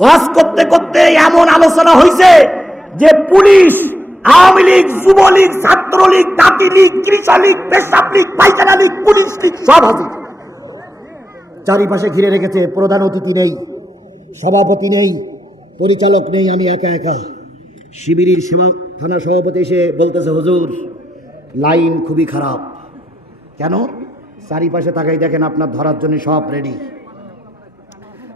ওয়াজ করতে করতে এমন আলোচনা হয়েছে যে পুলিশ, আওয়ামী লীগ, যুবলীগ, ছাত্রলীগ জাতি লীগ কৃষক লীগ পেশাব লীগ পাইকানা লীগ পুলিশ লীগ, সব হাজির। চারিপাশে ঘিরে রেখেছে, প্রধান অতিথি নেই, সভাপতি নেই, পরিচালক নেই, আমি একা একা। শিবিরের সীমা থানা সভাপতি এসে বলতেছে, হুজুর, লাইন খুবই খারাপ। কেন? চারিপাশে তাকাই দেখেন আপনার ধরার জন্য সব রেডি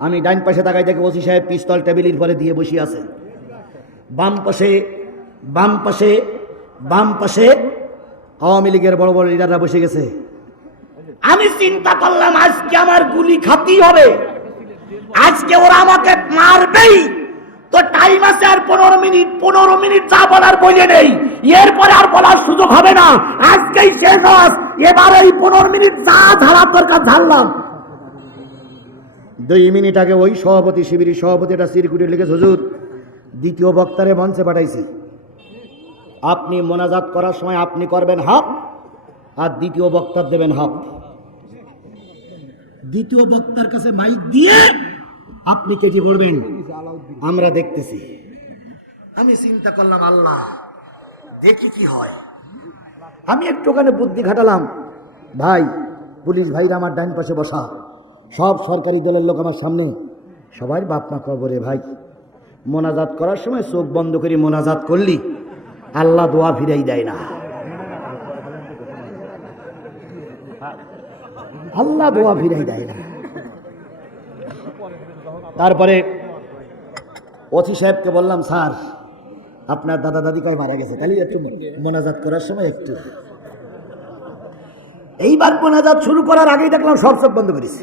আমি ডাইন পাশে তাকাই দেখে ওসি সাহেব পিস্তল টেবিলের পরে দিয়ে বসে আছে। বাম পাশে বাম পাশে বাম পাশে আওয়ামী লীগের বড় বড় লিডাররা বসে গেছে। আমি চিন্তা করলাম, আজকে আমার গুলি খাতি হবে। আজকে ওরা আমাকে মারবেই। তো টাইম আছে আর পনেরো মিনিট পনেরো মিনিট যা বলার বলে নেই। এরপরে আর বলার সুযোগ হবে না। আজকেই শেষ হস এবার এই পনেরো মিনিট যা ঝাড়ার দরকার ঝাড়লাম। দুই মিনিট আগে ওই সভাপতি শিবিরের সভাপতি একটা সিরকুটে লিখেছে হুজুর দ্বিতীয় বক্তারে মঞ্চে পাঠাইছি। আপনি মোনাজাত করার সময় আপনি করবেন হাফ আর দ্বিতীয় বক্তার দেবেন হাফ। দ্বিতীয় বক্তার কাছে মাইক দিয়ে আপনি কেজি পড়বেন। আমরা দেখতেছি। আমি চিন্তা করলাম আল্লাহ দেখি কি হয়। আমি একটুখানি বুদ্ধি খাটালাম। ভাই পুলিশ ভাইরা আমার ডান পাশে বসা। সব সরকারি দলের লোক আমার সামনে। সবাই বাপ মা কবরে ভাই। মোনাজাত করার সময় চোখ বন্ধ করে মোনাজাত করলি, আল্লাহ দোয়া ফিরাই দেয় না। আল্লাহ দোয়া ফিরাই দেয় না। তারপরে অথি সাহেবকে বললাম, স্যার, আপনার দাদা দাদি কয় মারা গেছে? তাহলে একটু মোনাজাত করার সময় একটু। এইবার মোনাজাত শুরু করার আগেই দেখলাম সব সব বন্ধ করেছে।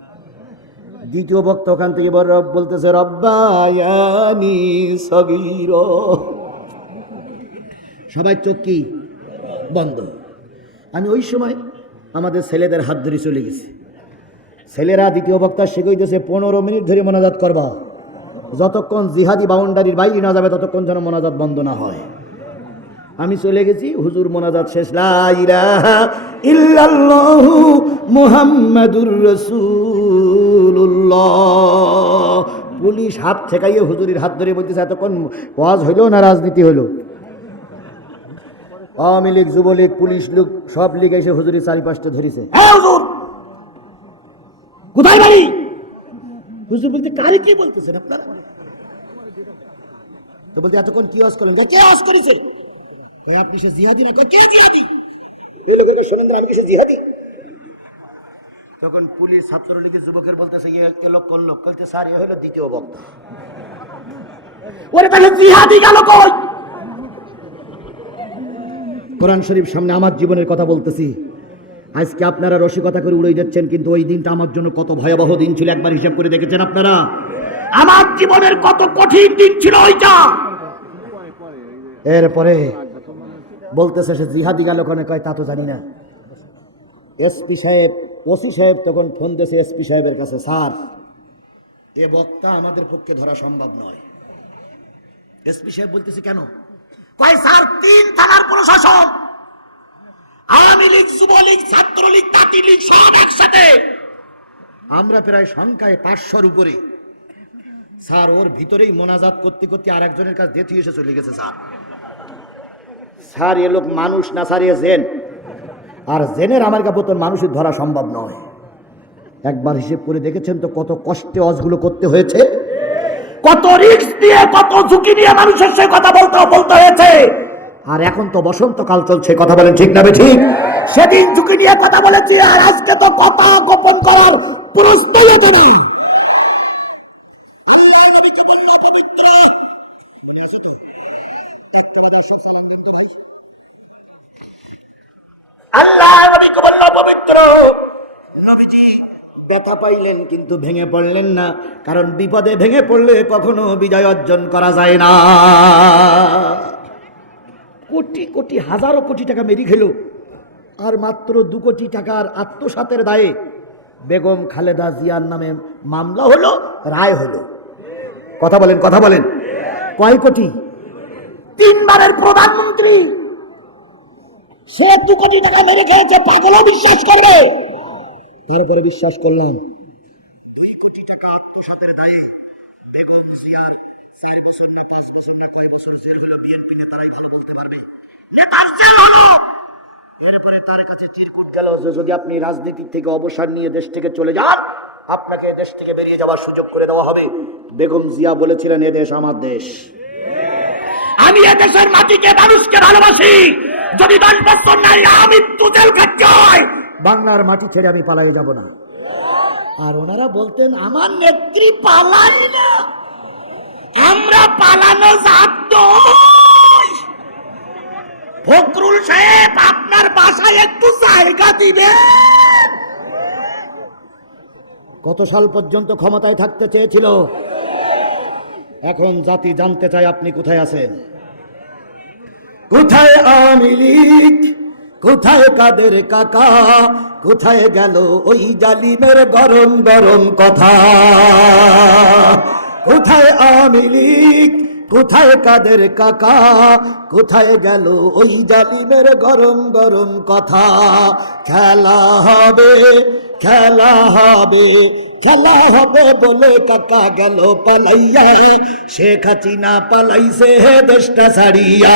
দ্বিতীয় ভক্ত ওখান থেকে বড় রব বলতেছে রব্বায়ানি সগীর। সবাই চোখ কি? বন্ধ। আমি ওই সময় আমাদের ছেলেদের হাত ধরে চলে গেছি। ছেলেরা দ্বিতীয় বক্তা শিখাইতেছে পনেরো মিনিট ধরে মোনাজাত করবা। যতক্ষণ জিহাদি বাউন্ডারির বাইরে না যাবে, ততক্ষণ যেন মোনাজাত বন্ধ না হয়। আমি চলে গেছি, হুজুর মোনাজাত শেষ। লা ইলাহা ইল্লাল্লাহু মুহাম্মাদুর পুলিশ হাত ঠেকাইয়ে হুজুরের হাত ধরে বলতেছে, এতক্ষণ ওয়াজ হইল না রাজনীতি হইল? আওয়ামী লীগ, যুবলীগ, পুলিশ লোক সব লীগ এসে হুজুরের চারিপাশটা ধরেছে। কোথায় বাড়ি? হুজুর বলতে কি বলতেছেন আপনারা? তো বলতে, এতক্ষণ কি আওয়াজ করলেন? কে আওয়াজ করেছে? আপনি সে জিহাদি না? কে জিহাদি? এই আমি সে জিহাদি? তখন পুলিশ ছাত্রলীগের যুবকের বলতেছে এ লোক কোন লোক? বলতে স্যার এ হলো দ্বিতীয় বক্তা। ওরে তাহলে জিহাদি গেল কই? কোরআন শরীফ সামনে আমার জীবনের কথা বলতেছি। আজকে আপনারা রসিকতা করে উড়ে যাচ্ছেন কিন্তু ওই দিনটা আমার জন্য কত ভয়াবহ দিন ছিল একবার হিসাব করে দেখেছেন আপনারা? আমার জীবনের কত কঠিন দিন ছিল ওইটা। এরপরে বলতেছে সে জিহাদি গেল ওখানে কয় তা তো জানি না। এসপি সাহেব ওসি সাহেব তখন ফোন দিয়েছে এসপি সাহেবের কাছে স্যার এ বক্তা আমাদের পক্ষে ধরা সম্ভব নয়। এসপি সাহেব বলতেছে কেন? কয় স্যার তিন থানার প্রশাসন আওয়ামী লীগ যুবলীগ ছাত্রলীগ জাতি লীগ সব একসাথে। আমরা প্রায় সংখ্যায় পাঁচশোর উপরে। স্যার ওর ভিতরেই মোনাজাত করতে করতে আর একজনের কাছে ডেথ এসে চলে গেছে স্যার। স্যার এ লোক মানুষ না স্যার এ জেন। আর জেনের আমার কাপড় মানুষের ধরা সম্ভব নয়। একবার হিসেব করে দেখেছেন তো কত কষ্টে অজগুলো করতে হয়েছে? কত রিস্ক দিয়ে, কত ঝুঁকি নিয়ে মানুষের সে কথা বলতে বলতে হয়েছে। আর এখন তো বসন্তকাল চলছে, কথা বলেন ঠিক না ঠিক সেদিন ঝুঁকি নিয়ে কথা বলেছি, আর আজকে তো কথা গোপন করার প্রশ্নই আল্লাহ নবীকে বলল পবিত্র। নবীজি ব্যথা পাইলেন কিন্তু ভেঙে পড়লেন না কারণ বিপদে ভেঙে পড়লে কখনো বিজয় অর্জন করা যায় না। কোটি কোটি হাজারো কোটি টাকা মেরি খেল আর মাত্র দু কোটি টাকার আত্মসাতের দায়ে বেগম খালেদা জিয়ার নামে মামলা হলো রায় হলো। কথা বলেন কথা বলেন। কয় কোটি? তিনবারের প্রধানমন্ত্রী। সে দু কোটি টাকা মেরে খেয়েছে পাগলও বিশ্বাস করবে। তারপরে বিশ্বাস করলাম। দুই কোটি টাকা আত্মসাতের দায়ে বেগম জিয়ার চার বছর না পাঁচ বছর না কয় বছর জেল হলো বিএনপি নেতারাই ভালো বলতে পারবে। নেতার জেল হলো! এরপরে তার কাছে চিরকুট গেল যদি আপনি রাজনীতি থেকে অবসর নিয়ে দেশ থেকে চলে যান আপনাকে দেশ থেকে বেরিয়ে যাওয়ার সুযোগ করে দেওয়া হবে। বেগম জিয়া বলেছিলেন এ দেশ আমার দেশ। আমি এদেশের মাটিকে মানুষকে ভালোবাসি। যদি দশ বছর নাই আমি তুজেল খাচ্ছি বাংলার মাটি ছেড়ে আমি পালাই যাব না। আর ওনারা বলতেন আমার নেত্রী পালাই না। আমরা পালানো জাত নই। ফখরুল সাহেব আপনার বাসায় একটু জায়গা দিবেন। কত সাল পর্যন্ত ক্ষমতায় থাকতে চেয়েছিল? এখন জাতি জানতে চায় আপনি কোথায় আছেন। কোথায় আওয়ামী লীগ? কোথায় কাদের কাকা? কোথায় গেল ওই জালিমের গরম গরম কথা? কোথায় আওয়ামী লীগ? কোথায় কাদের কাকা? কোথায় গেল ওই জালিমের গরম গরম কথা? খেলা হবে খেলা হবে। খেলা হবে বলে কাকা গেল পালাইয়া। শেখ হাসিনা পালাইছে দেশটা ছাড়িয়া।